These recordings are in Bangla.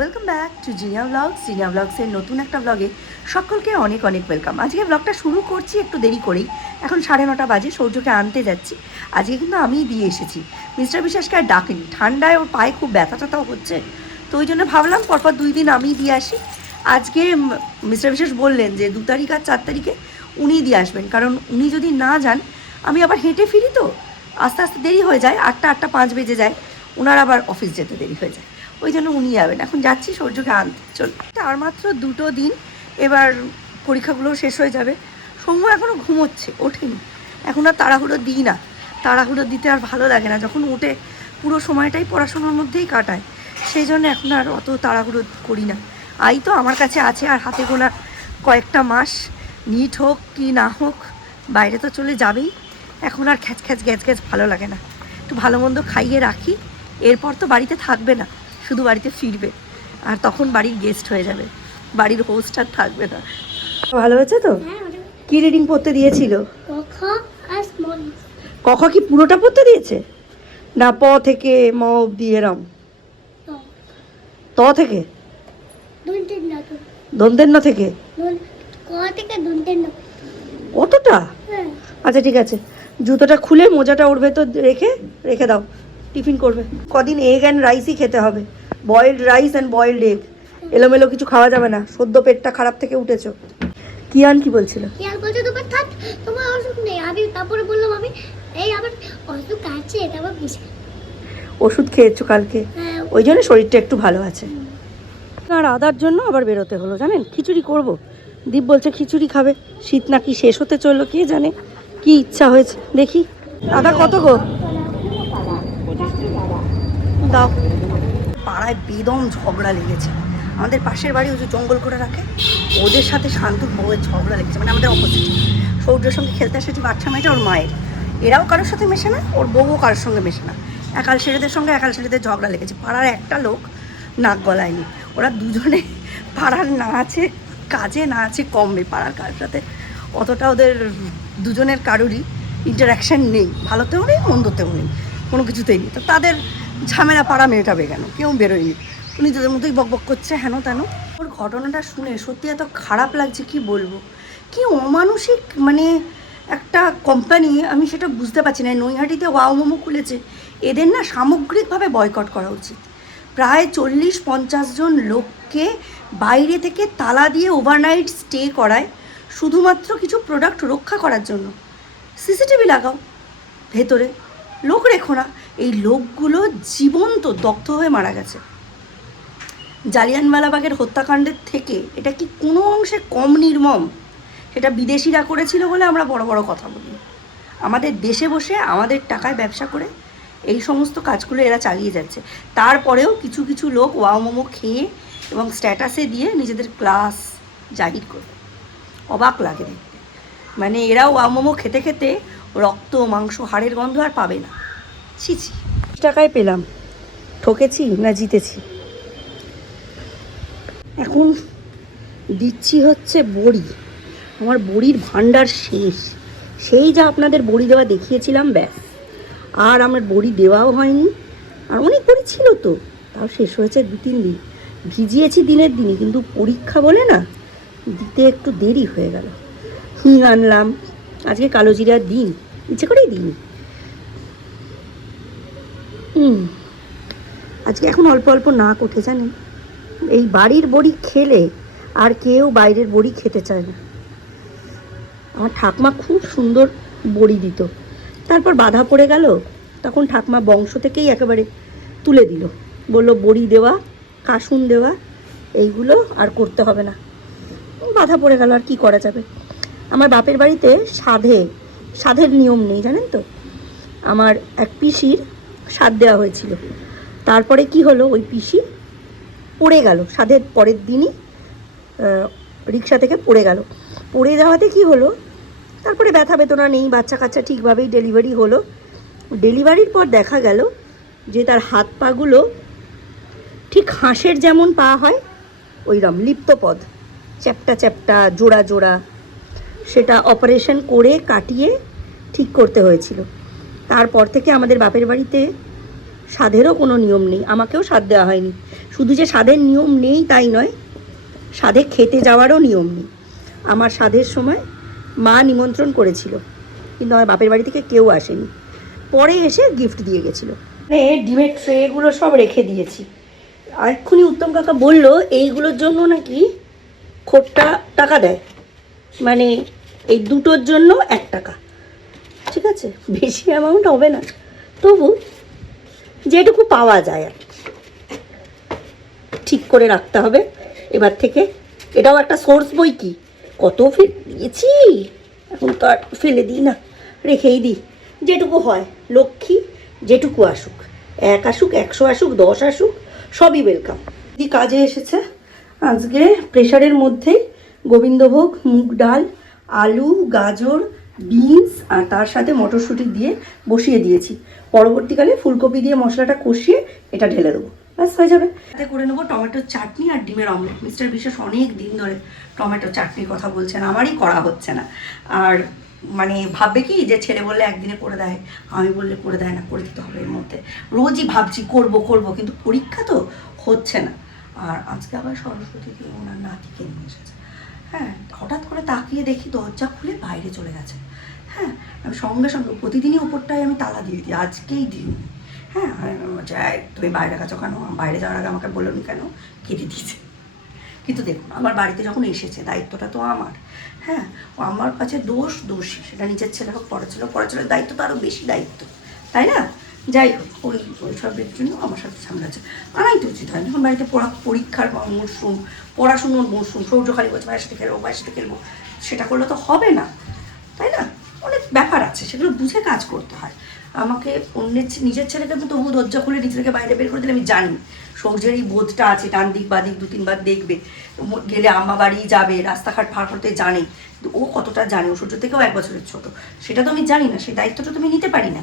Welcome back to Jinia blogs Jinia ব্লগসের নতুন একটা ব্লগে সকলকে অনেক অনেক ওয়েলকাম আজকে ব্লগটা শুরু করছি একটু দেরি করেই। এখন সাড়ে নটা বাজে, সৌর্যকে আনতে যাচ্ছি। আজকে কিন্তু আমিই দিয়ে এসেছি। মিস্টার বিশ্বাসকে আর ডাকেনি। ঠান্ডায় ওর পায়ে খুব ব্যথা ট্যাথাও হচ্ছে। তো ওই জন্য ভাবলাম পরপর দুই দিন আমিই দিয়ে আসি। আজকে মিস্টার বিশ্বাস বললেন যে দু তারিখ আর চার তারিখে উনি দিয়ে আসবেন। কারণ উনি যদি না যান, আমি আবার হেঁটে ফিরি তো? আস্তে আস্তে দেরি হয়ে যায়। আটটা আটটা পাঁচ বেজে যায়। ওনার আবার অফিস যেতে দেরি হয়ে যায়। ওই জন্য উনি যাবেন। এখন যাচ্ছি সূর্যকে আনতে। চল। আর মাত্র দুটো দিন, এবার পরীক্ষাগুলো শেষ হয়ে যাবে। সৌম্য এখনও ঘুমোচ্ছে, ওঠেনি। এখন আর তাড়াহুড়ো দিই না। তাড়াহুড়ো দিতে আর ভালো লাগে না। যখন ওঠে পুরো সময়টাই পড়াশোনার মধ্যেই কাটায়। সেই জন্য এখন আর অত তাড়াহুড়ো করি না। আই তো আমার কাছে আছে আর হাতে গোনা কয়েকটা মাস। নিট হোক কি না হোক, বাইরে তো চলে যাবেই। এখন আর খ্যাচ খ্যাচ গ্যাচ গ্যাচ ভালো লাগে না। একটু ভালো মন্দ খাইয়ে রাখি। এরপর তো বাড়িতে থাকবে না। শুধু বাড়িতে ফিরবে আর তখন বাড়ির গেস্ট হয়ে যাবে। বাড়ির হোস্ট আর থাকবে না। ভালো হয়েছে তো? হ্যাঁ কি রিডিং পড়তে দিয়েছিল? কখ কি পুরোটা পড়তে দিয়েছে? না প থেকে ম অব্দি এরম? ত। থেকে? দুনটেন না তো দন্তের ন থেকে কতটা হ্যাঁ। আচ্ছা ঠিক আছে। জুতোটা খুলে মোজাটা ওর ভেতর রেখে রেখে দাও। টিফিন করবে। কদিন এগ অ্যান্ড রাইসই খেতে হবে। Boiled rice and boiled egg. এলোমেলো কিছু খাওয়া যাবে না। সদ্য পেটটা খারাপ থেকে উঠেছো। কিয়ান কি বলছিল? কি আর বলছো তোমার থাক তোমার অসুখ নেই। আমি তারপরে বললাম আমি এই অসুখ আছে ওষুধ খেয়েছো কালকে? হ্যাঁ। ওই জন্য শরীরটা একটু ভালো আছে। আর আদার জন্য আবার বেরোতে হলো জানেন? খিচুড়ি করব। দীপ বলছে খিচুড়ি খাবে। শীত নাকি শেষ হতে চলল কে জানে? কি ইচ্ছা হয়েছে? দেখি। আদা কত গো? দাও। পাড়ায় বেদম ঝগড়া লেগেছে। আমাদের পাশের বাড়ি ওই যে জঙ্গল করে রাখে, ওদের সাথে শান্তুর বউয়ের ঝগড়া লেগেছে। মানে আমাদের অপোজিট সৌর্যের সঙ্গে খেলতে আসে যে বাচ্চা মেয়েটা ওর মায়ের। এরাও কারোর সাথে মেশে না, ওর বউও কারোর সঙ্গে মেশে না। একাল ছেলেদের সঙ্গে একাল ছেলেদের ঝগড়া লেগেছে। পাড়ার একটা লোক নাক গলায়নি। ওরা দুজনে পাড়ার না আছে, কাজে না আছে, কমবে পাড়ার কার সাথে অতটা ওদের দুজনের কারোরই ইন্টারাকশান নেই। ভালোতেও নেই, মন্দতেও নেই। কোনো কিছুতেই নেই। তো তাদের ঝামেলা পাড়া মেটাবে কেন কেউ বেরোয়নি। উনি তাদের মতোই বকবক করছে, হেন তেন। ওর ঘটনাটা শুনে সত্যি এত খারাপ লাগছে, কি বলব? কি অমানসিক মানে একটা কোম্পানি আমি সেটা বুঝতে পারছি না। নৈহাটিতে ওয়াও মোমো খুলেছে। এদের না সামগ্রিকভাবে বয়কট করা উচিত। প্রায় চল্লিশ পঞ্চাশ জন লোককে বাইরে থেকে তালা দিয়ে ওভারনাইট স্টে করায়, শুধুমাত্র কিছু প্রোডাক্ট রক্ষা করার জন্য। সিসিটিভি লাগাও। ভেতরে লোক রেখো না। এই লোকগুলো জীবন্ত, দগ্ধ হয়ে মারা গেছে। জালিয়ানওয়ালাবাগের হত্যাকাণ্ডের থেকে এটা কি কোনো অংশে কম নির্মম? সেটা বিদেশিরা করেছিল বলে আমরা বড় বড় কথা বলি। আমাদের দেশে বসে, আমাদের টাকায় ব্যবসা করে এই সমস্ত কাজগুলো এরা চালিয়ে যাচ্ছে। তারপরেও কিছু কিছু লোক ওয়াও মোমো খেয়ে এবং স্ট্যাটাসে দিয়ে নিজেদের ক্লাস জাহির করে। অবাক লাগে দেখতে। মানে এরা ওয়াও মোমো খেতে খেতে রক্ত, মাংস, হাড়ের গন্ধ আর পাবে না। ছি ছি। টাকায় পেলাম। ঠকেছি না জিতেছি? এখন দিচ্ছি হচ্ছে বড়ি। আমার বড়ির ভাণ্ডার শেষ। সেই যা আপনাদের বড়ি দেওয়া দেখিয়েছিলাম, ব্যাস। আর আমার বড়ি দেওয়াও হয়নি। আর অনেক বড়ি ছিল তো। তাও শেষ হয়েছে দু, তিন দিন। ভিজিয়েছি দিনের দিনই, কিন্তু পরীক্ষা বলে না, দিতে একটু দেরি হয়ে গেল। হিং আনলাম। আজকে কালো জিরার দিন। ইচ্ছে করেই দিন হুম। আজকে এখন অল্প অল্প না কোঠে জানেন? এই বাড়ির বড়ি খেলে আর কেউ বাইরের বড়ি খেতে চায় না। আমার ঠাকমা খুব সুন্দর বড়ি দিত। তারপর বাধা পড়ে গেল, তখন ঠাকমা বংশ থেকেই একেবারে তুলে দিল। বলল, বড়ি দেওয়া কাসুন দেওয়া, এইগুলো আর করতে হবে না। বাধা পড়ে গেল, আর কি করা যাবে? আমার বাপের বাড়িতে সাধে, সাধের নিয়ম নেই, জানেন তো? আমার এক পিসির সাধ দেওয়া হয়েছিল। তারপরে কি হলো? ওই পিসি পড়ে গেল। সাধের পরের দিনই রিক্সা থেকে পড়ে গেল। পড়ে যাওয়াতে কি হলো? তারপরে ব্যথা বেদনা নেই বাচ্চা কাচ্চা ঠিকভাবেই ডেলিভারি হলো। ডেলিভারির পর দেখা গেল যে তার হাত পাগুলো ঠিক হাঁসের যেমন পা হয়, ওইরকম লিপ্তপদ চ্যাপটা চ্যাপটা, জোড়া জোড়া। সেটা অপারেশন করে কাটিয়ে ঠিক করতে হয়েছিল। তারপর থেকে আমাদের বাপের বাড়িতে স্বাদেরও কোনো নিয়ম নেই, আমাকেও স্বাদ দেওয়া হয়নি। শুধু যে স্বাদের নিয়ম নেই তাই নয় স্বাদে খেতে যাওয়ারও নিয়ম নেই। আমার স্বাদের সময় মা নিমন্ত্রণ করেছিল, কিন্তু আমার বাপের বাড়ি থেকে কেউ আসেনি। পরে এসে গিফট দিয়ে গেছিল। ডিমের ট্রেগুলো সব রেখে দিয়েছি। আর এক্ষুনি উত্তম কাকা বলল, এইগুলোর জন্য নাকি খোট্টা টাকা দেয়? মানে এই দুটোর জন্য এক টাকা। আছে? বেশি অ্যামাউন্ট হবে না। তবু যেটুকু পাওয়া যায় আর ঠিক করে রাখতে হবে। এবার থেকে এটাও একটা সোর্স বই কি? কত ফেল দিয়েছি এখন তো আর ফেলে দিই না, রেখেই দিই। যেটুকু হয়, লক্ষ্মী যেটুকু আসুক। এক আসুক, একশো আসুক, দশ আসুক, সবই ওয়েলকাম দিদি কাজে এসেছে। আজকে প্রেশারের মধ্যেই গোবিন্দভোগ, মুগ ডাল, আলু, গাজর বিনস আর তার সাথে মটরশুঁটি দিয়ে বসিয়ে দিয়েছি। পরবর্তীকালে ফুলকপি দিয়ে মশলাটা কষিয়ে এটা ঢেলে দেবো। ব্যাস, হয়ে যাবে। তাতে করে নেব টমেটোর চাটনি আর ডিমের অমলেট। মিস্টার বিশেষ অনেক দিন ধরে টমেটো চাটনির কথা বলছেন, আমারই করা হচ্ছে না। আর মানে ভাববে কি যে ছেলে বললে একদিনে করে দেয়, আমি বললে করে দেয় না, করে দিতে হবে এর মধ্যে। রোজই ভাবছি করব করব, কিন্তু পরীক্ষা তো হচ্ছে না। আর আজকে আবার সরস্বতী দিয়ে ওনার নাতিকে নিয়ে এসেছে। হ্যাঁ হঠাৎ করে তাকিয়ে দেখি দরজা খুলে বাইরে চলে গেছে। হ্যাঁ সঙ্গে সঙ্গে প্রতিদিনই ওপরটায় আমি তালা দিয়ে দিই, আজকেই দিই হ্যাঁ যাই, তুমি বাইরে গেছো কেন? বাইরে যাওয়ার আগে আমাকে বলল নি কেন? কেটে দিয়েছে। কিন্তু দেখুন, আমার বাড়িতে যখন এসেছে, দায়িত্বটা তো আমার। হ্যাঁ আমার কাছে দোষ দোষী। সেটা নিজের ছেলে হোক পড়া ছিল পড়া ছেলের দায়িত্ব তো আরও বেশি দায়িত্ব। তাই না? যাই হোক, ওই ওই সবের জন্য আমার সাথে সামলাচ্ছে আনাই তো উচিত হয় যখন বাড়িতে পড়া পরীক্ষার মরশুম, পড়াশুনোর মরশুম সৌর্য খালি বলছে, ভাইয়ের সাথে খেলব, ভাইয়ের সাথে খেলব। সেটা করলে তো হবে না। তাই না? অনেক ব্যাপার আছে, সেগুলো বুঝে কাজ করতে হয়। আমাকে অন্যের নিজের ছেলেকে তো তবু দরজা খুলে নিজেকে বাইরে বের করে দিলে আমি জানি। সৌর্যের এই বোধটা আছে, ডান দিক, বা দিক, দু তিনবার দেখবে। গেলে আম্মা বাড়ি যাবে, রাস্তাঘাট পার করতে জানে। ও কতটা জানে? ও সূর্য থেকেও এক বছরের ছোট। সেটা তো আমি জানি না, সেই দায়িত্বটা তো আমি নিতে পারি না।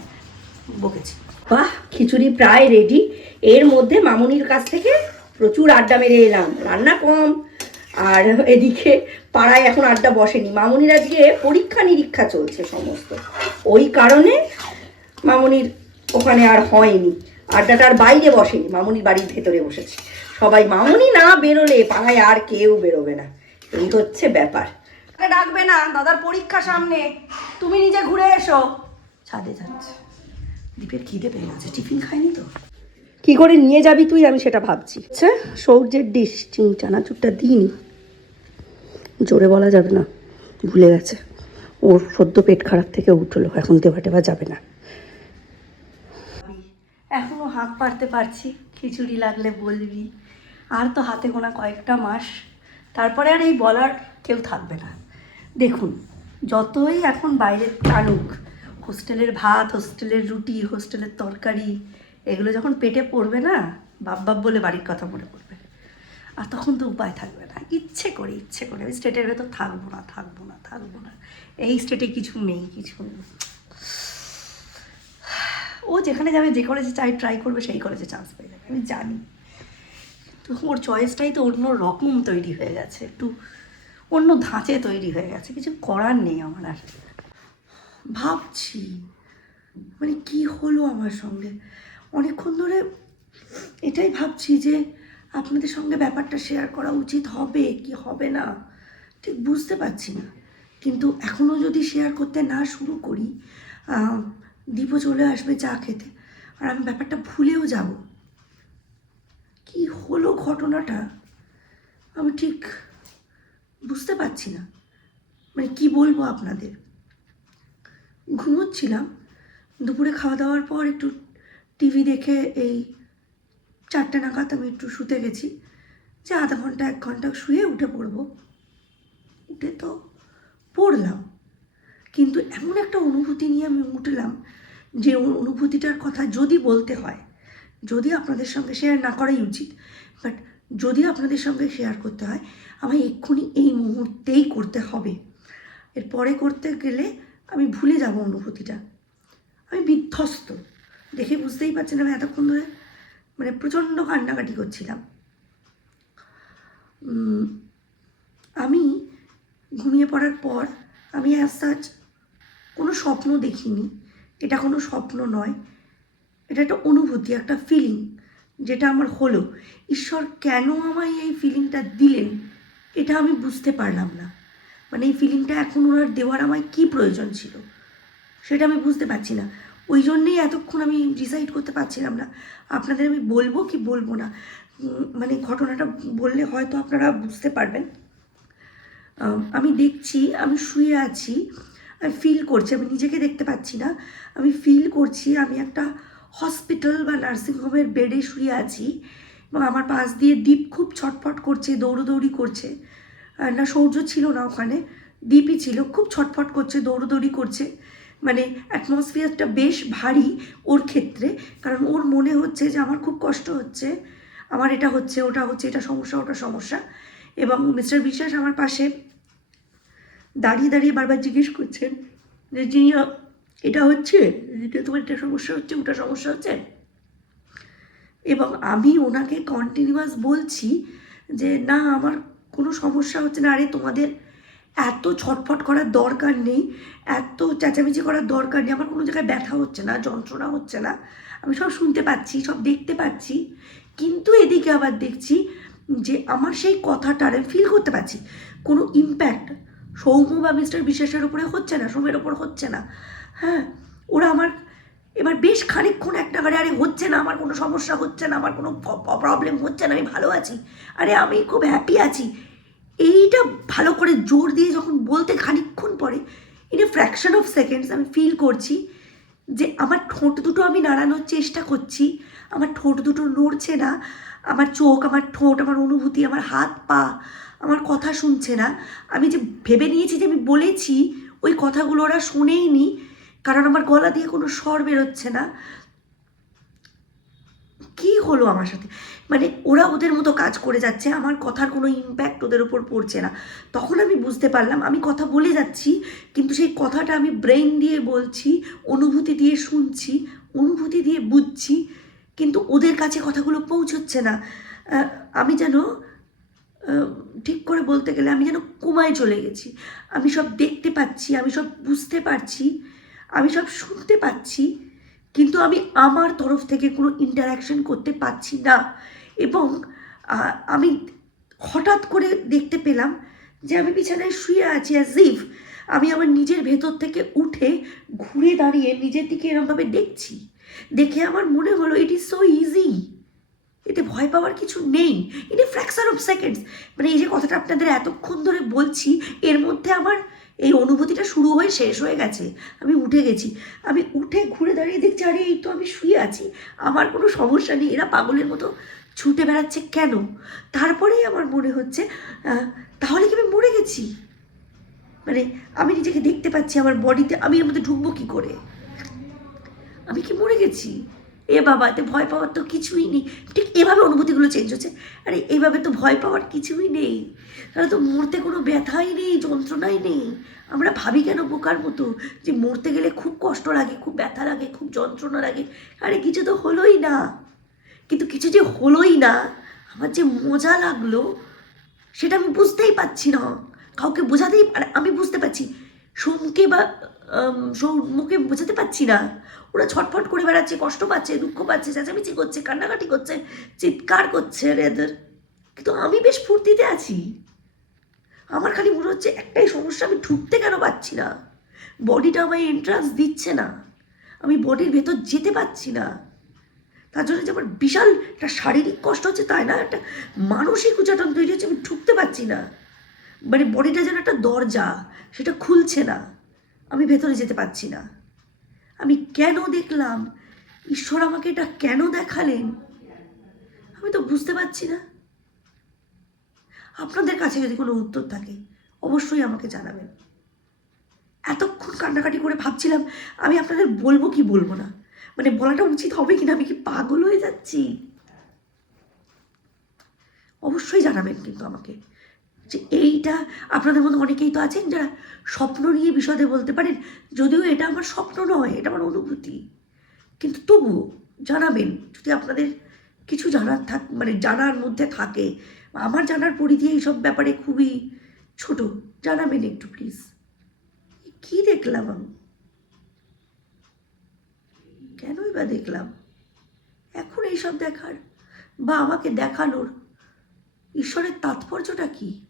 বকেছি। বাহ খিচুড়ি প্রায় রেডি এর মধ্যে মামুনির কাছ থেকে প্রচুর আড্ডা মেরে এলাম। রান্না কম আর এদিকে পাড়ায় এখন আড্ডা বসেনি। মামুনির আজকে পরীক্ষা নিরীক্ষা চলছে সমস্ত। ওই কারণে মামুনির ওখানে আর হয়নি। আড্ডাটার বাইরে বসেনি মামুনির বাড়ির ভেতরে বসেছে। সবাই মামুনি না বেরোলে পাড়ায় আর কেউ বেরোবে না। এই হচ্ছে ব্যাপার। ডাকবে না দাদার পরীক্ষা সামনে। তুমি নিজে ঘুরে এসো। ছাদে যাচ্ছে। দীপের খিদে পেয়ে গেছে টিফিন খায়নি তো? কি করে নিয়ে যাবি তুই? আমি সেটা ভাবছি। আচ্ছা সৌর্যের ডিশ চিং চানাচুরটা দিইনি। জোরে বলা যাবে না ভুলে গেছে। ওর সদ্য পেট খারাপ থেকে উঠল এখন দেবা টেবা যাবে না। এখনও হাঁক পারতে পারছি খিচুড়ি লাগলে বলবি। আর তো হাতে গোনা কয়েকটা মাস তারপরে আর এই বলার কেউ থাকবে না। দেখুন যতই এখন বাইরে টানুক হোস্টেলের ভাত, হোস্টেলের রুটি, হোস্টেলের তরকারি, এগুলো যখন পেটে পড়বে না বাপ বাপ বলে বাড়ির কথা মনে পড়বে। আর তখন তো উপায় থাকবে না। ইচ্ছে করে ইচ্ছে করে। আমি স্টেটের ভেতর থাকব না থাকব না থাকব না। এই স্টেটে কিছু নেই কিছু নেই। ও যেখানে যাবে, যে কলেজে চাই ট্রাই করবে, সেই কলেজে চান্স পেয়ে যাবে। আমি জানি। তো ওর চয়েসটাই তো অন্য রকম তৈরি হয়ে গেছে। একটু অন্য ধাঁচে তৈরি হয়ে গেছে। কিছু করার নেই আমার আর। ভাবছি মানে কি হলো আমার সঙ্গে? অনেকক্ষণ ধরে এটাই ভাবছি যে আপনাদের সঙ্গে ব্যাপারটা শেয়ার করা উচিত হবে কি হবে না, ঠিক বুঝতে পারছি না। কিন্তু এখনও যদি শেয়ার করতে না শুরু করি দীপও চলে আসবে চা খেতে আর আমি ব্যাপারটা ভুলেও যাব। কি হলো ঘটনাটা? আমি ঠিক বুঝতে পারছি না। মানে কি বলব আপনাদের? ঘুমোচ্ছিলাম। দুপুরে খাওয়া দাওয়ার পর একটু টিভি দেখে এই চারটে নাগাদ আমি একটু শুতে গেছি। যে আধা ঘণ্টা, এক ঘণ্টা শুয়ে উঠে পড়ব। উঠে তো পড়লাম। কিন্তু এমন একটা অনুভূতি নিয়ে আমি উঠলাম যে অনুভূতিটার কথা যদি বলতে হয়, যদি আপনাদের সঙ্গে শেয়ার না করাই উচিত বাট যদি আপনাদের সঙ্গে শেয়ার করতে হয়, আমায় এক্ষুনি এই মুহূর্তেই করতে হবে। এর পরে করতে গেলে আমি ভুলে যাব অনুভূতিটা। আমি বিধ্বস্ত। দেখে বুঝতেই পারছেন আমি এতক্ষণ ধরে মানে প্রচণ্ড কান্নাকাটি করছিলাম। আমি ঘুমিয়ে পড়ার পর আমি অ্যাজ কোনো স্বপ্ন দেখিনি। এটা কোনো স্বপ্ন নয়। এটা একটা অনুভূতি, একটা ফিলিং যেটা আমার হলো। ঈশ্বর কেন আমায় এই ফিলিংটা দিলেন, এটা আমি বুঝতে পারলাম না। মানে এই ফিলিংটা এখন ওনার দেওয়ার আমায় কী প্রয়োজন ছিল? সেটা আমি বুঝতে পারছি না। ওই জন্যেই এতক্ষণ আমি ডিসাইড করতে পারছিলাম না। আপনাদের আমি বলব কি বলব না? মানে ঘটনাটা বললে হয়তো আপনারা বুঝতে পারবেন। আমি দেখছি, আমি শুয়ে আছি, আমি ফিল করছি, আমি নিজেকে দেখতে পাচ্ছি না। আমি ফিল করছি, আমি একটা হসপিটাল বা নার্সিংহোমের বেডে শুয়ে আছি এবং আমার পাশ দিয়ে দ্বীপ খুব ছটফট করছে, দৌড়োদৌড়ি করছে। না, সৌর্য ছিল না ওখানে, দ্বীপই ছিল, খুব ছটফট করছে, দৌড়োদৌড়ি করছে। মানে অ্যাটমসফিয়ারটা বেশ ভারী ওর ক্ষেত্রে, কারণ ওর মনে হচ্ছে যে আমার খুব কষ্ট হচ্ছে, আমার এটা হচ্ছে, ওটা হচ্ছে, এটা সমস্যা, ওটা সমস্যা। এবং মিস্টার বিশ্বাস আমার পাশে দাঁড়িয়ে দাঁড়িয়ে বারবার জিজ্ঞেস করছেন যে, জিনিয়া, এটা হচ্ছে? এটা তোমার এটা সমস্যা হচ্ছে? ওটা সমস্যা হচ্ছে? এবং আমি ওনাকে কন্টিনিউয়াস বলছি যে, না, আমার কোনো সমস্যা হচ্ছে না। আরে তোমাদের এত ছটফট করার দরকার নেই, এত চেঁচামেচি করার দরকার নেই, আমার কোনো জায়গায় ব্যথা হচ্ছে না, যন্ত্রণা হচ্ছে না। আমি সব শুনতে পাচ্ছি, সব দেখতে পাচ্ছি, কিন্তু এদিকে আবার দেখছি যে আমার সেই কথাটার আমি ফিল করতে পারছি, কোনো ইম্প্যাক্ট সৌম্য বা মিস্টার বিশ্বাসের উপরে হচ্ছে না সোমের ওপর হচ্ছে না। হ্যাঁ ওরা আমার, এবার বেশ খানিকক্ষণ একটা করে, আরে হচ্ছে না, আমার কোনো সমস্যা হচ্ছে না, আমার কোনো প্রবলেম হচ্ছে না, আমি ভালো আছি। আরে আমি খুব হ্যাপি আছি এইটা ভালো করে জোর দিয়ে যখন বলতে খানিকক্ষণ পরে in a fraction of seconds আমি ফিল করছি যে আমার ঠোঁট দুটো আমি নাড়ানোর চেষ্টা করছি, আমার ঠোঁট দুটো নড়ছে না, আমার চোখ, আমার ঠোঁট, আমার অনুভূতি, আমার হাত পা, আমার কথা শুনছে না। আমি যে ভেবে নিয়েছি যে আমি বলেছি, ওই কথাগুলো ওরা শোনেইনি, কারণ আমার গলা দিয়ে কোনো স্বর বেরোচ্ছে না। কি হলো আমার সাথে? মানে ওরা ওদের মতো কাজ করে যাচ্ছে, আমার কথার কোনো ইম্প্যাক্ট ওদের উপর পড়ছে না। তখন আমি বুঝতে পারলাম, আমি কথা বলে যাচ্ছি, কিন্তু সেই কথাটা আমি ব্রেন দিয়ে বলছি, অনুভূতি দিয়ে শুনছি, অনুভূতি দিয়ে বুঝছি, কিন্তু ওদের কাছে কথাগুলো পৌঁছচ্ছে না। আমি যেন ঠিক করে বলতে গেলে আমি যেন কুমায় চলে গেছি। আমি সব দেখতে পাচ্ছি, আমি সব বুঝতে পারছি, আমি সব শুনতে পাচ্ছি কিন্তু আমি আমার তরফ থেকে কোনো ইন্টারাকশন করতে পারছি না। এবং আমি হঠাৎ করে দেখতে পেলাম যে আমি বিছানায় শুয়ে আছি অ্যাজ ইফ আমি আমার নিজের ভেতর থেকে উঠে ঘুরে দাঁড়িয়ে নিজের দিকে এরমভাবে দেখছি। দেখে আমার মনে হলো ইট ইজ সো ইজি এতে ভয় পাওয়ার কিছু নেই। It a fraction of seconds মানে এই যে কথাটা আপনাদের এতক্ষণ ধরে বলছি, এর মধ্যে আমার এই অনুভূতিটা শুরু হয়ে শেষ হয়ে গেছে। আমি উঠে গেছি। আমি উঠে ঘুরে দাঁড়িয়ে দেখছি, আরে, এই তো আমি শুয়ে আছি। আমার কোনো সমস্যা নেই। এরা পাগলের মতো ছুটে বেড়াচ্ছে কেন? তারপরেই আমার মনে হচ্ছে তাহলে কি আমি মরে গেছি? মানে আমি নিজেকে দেখতে পাচ্ছি, আমার বডিতে আমি এর মধ্যে ঢুকবো কী করে? আমি কি মরে গেছি? এ বাবা, এতে ভয় পাওয়ার তো কিছুই নেই। ঠিক এভাবে অনুভূতিগুলো চেঞ্জ হচ্ছে। আরে এইভাবে তো ভয় পাওয়ার কিছুই নেই। তাহলে তো মরতে কোনো ব্যথাই নেই, যন্ত্রণাই নেই। আমরা ভাবি কেন বোকার মতো? যে মরতে গেলে খুব কষ্ট লাগে, খুব ব্যথা লাগে, খুব যন্ত্রণা লাগে। আরে, কিছু তো হলোই না। কিন্তু কিছু যে হলোই না, আমার যে মজা লাগল, সেটা আমি বুঝতেই পারছি না। কাউকে বোঝাতেই আমি বুঝতে পারছি। সোমকে বা সৌম্যকে বোঝাতে পারছি না। ওরা ছটফট করে বেড়াচ্ছে, কষ্ট পাচ্ছে, দুঃখ পাচ্ছে, চেঁচামেচি করছে, কান্নাকাটি করছে, চিৎকার করছে আর এদের। কিন্তু আমি বেশ ফুর্তিতে আছি। আমার খালি মনে হচ্ছে একটাই সমস্যা, আমি ঢুকতে কেন পাচ্ছি না? বডিটা আমায় এন্ট্রান্স দিচ্ছে না। আমি বডির ভেতর যেতে পারছি না। তার জন্য যে আমার বিশাল একটা শারীরিক কষ্ট হচ্ছে তাই না, একটা মানসিক উচাটন তৈরি হচ্ছে, আমি ঢুকতে পারছি না। মানে বডিটা যেন একটা দরজা, সেটা খুলছে না। আমি ভেতরে যেতে পারছি না। আমি কেন দেখলাম? ঈশ্বর আমাকে এটা কেন দেখালেন? আমি তো বুঝতে পারছি না। আপনাদের কাছে যদি কোনো উত্তর থাকে, অবশ্যই আমাকে জানাবেন। এতক্ষণ কান্নাকাটি করে ভাবছিলাম, আমি আপনাদের বলব কি বলব না? মানে বলাটা উচিত হবে কিনা? আমি কি পাগল হয়ে যাচ্ছি? অবশ্যই জানাবেন কিন্তু আমাকে। যে এইটা আপনাদের মধ্যে অনেকেই তো আছেন যারা স্বপ্ন নিয়ে বিশদে বলতে পারেন, যদিও এটা আমার স্বপ্ন নয়, এটা আমার অনুভূতি। কিন্তু তবুও জানাবেন, যদি আপনাদের কিছু জানার থাক মানে জানার মধ্যে থাকে, আমার জানার পরিধি এইসব ব্যাপারে খুবই ছোট, জানাবেন একটু প্লিজ কি দেখলাম আমি? কেনই বা দেখলাম? এখন এইসব দেখার বা আমাকে দেখানোর ঈশ্বরের তাৎপর্যটা কি?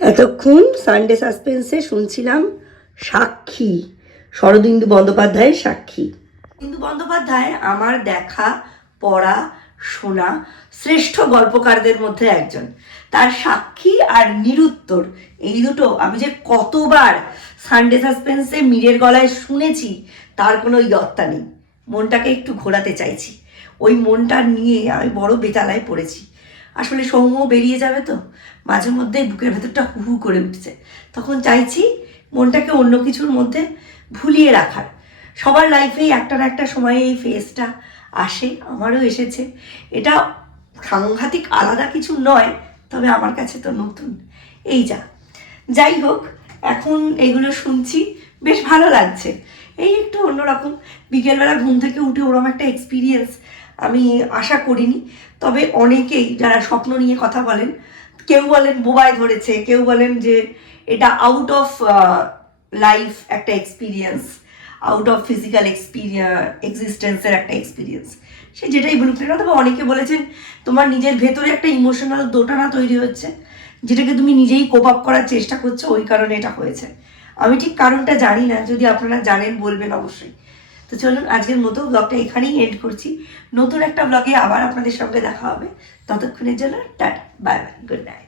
এতক্ষণ সানডে সাসপেন্সে শুনছিলাম সাক্ষী, শরদিন্দু বন্দ্যোপাধ্যায়ের সাক্ষী। ইন্দু বন্দ্যোপাধ্যায়, আমার দেখা, পড়া, শোনা, শ্রেষ্ঠ গল্পকারদের মধ্যে একজন। তার সাক্ষী আর নিরুত্তর, এই দুটো আমি যে কতবার সানডে সাসপেন্সে মীরের গলায় শুনেছি, তার কোনো ইয়ত্তা নেই। মনটাকে একটু ঘোরাতে চাইছি। ওই মনটা নিয়ে আমি বড় বেতালায় পড়েছি। আসলে সৌম্য বেরিয়ে যাবে তো? মাঝে মধ্যে বুকের ভেতরটা হু হু করে উঠছে। তখন চাইছি মনটাকে অন্য কিছুর মধ্যে ভুলিয়ে রাখার। সবার লাইফেই একটা না একটা সময়ে এই ফেজটা আসে, আমারও এসেছে। এটা সাংঘাতিক আলাদা কিছু নয়, তবে আমার কাছে তো নতুন। এই যা। যাই হোক, এখন এগুলো শুনছি, বেশ ভালো লাগছে। এই একটু অন্যরকম। বিকেলবেলা ঘুম থেকে উঠে ওরকম একটা এক্সপিরিয়েন্স আমি আশা করিনি। তবে অনেকেই যারা স্বপ্ন নিয়ে কথা বলেন, কেউ বলেন বোবায় ধরেছে, কেউ বলেন যে এটা আউট অফ লাইফ একটা experience out of physical experience এক্সিস্টেন্সের একটা এক্সপিরিয়েন্স সে যেটাই বলুক না তবে অনেকে বলেছেন তোমার নিজের ভেতরে একটা ইমোশনাল দোটানা তৈরি হচ্ছে, যেটাকে তুমি নিজেই কোপ আপ করার চেষ্টা করছ, ওই কারণে এটা হয়েছে। আমি ঠিক কারণটা জানি না, যদি আপনারা জানেন বলবেন অবশ্যই। তো চলুন আজকের মতো ব্লগটা এখানেই এন্ড করছি। নতুন একটা ব্লগে আবার আপনাদের সঙ্গে দেখা হবে। ততক্ষণের জন্য tata bye bye good night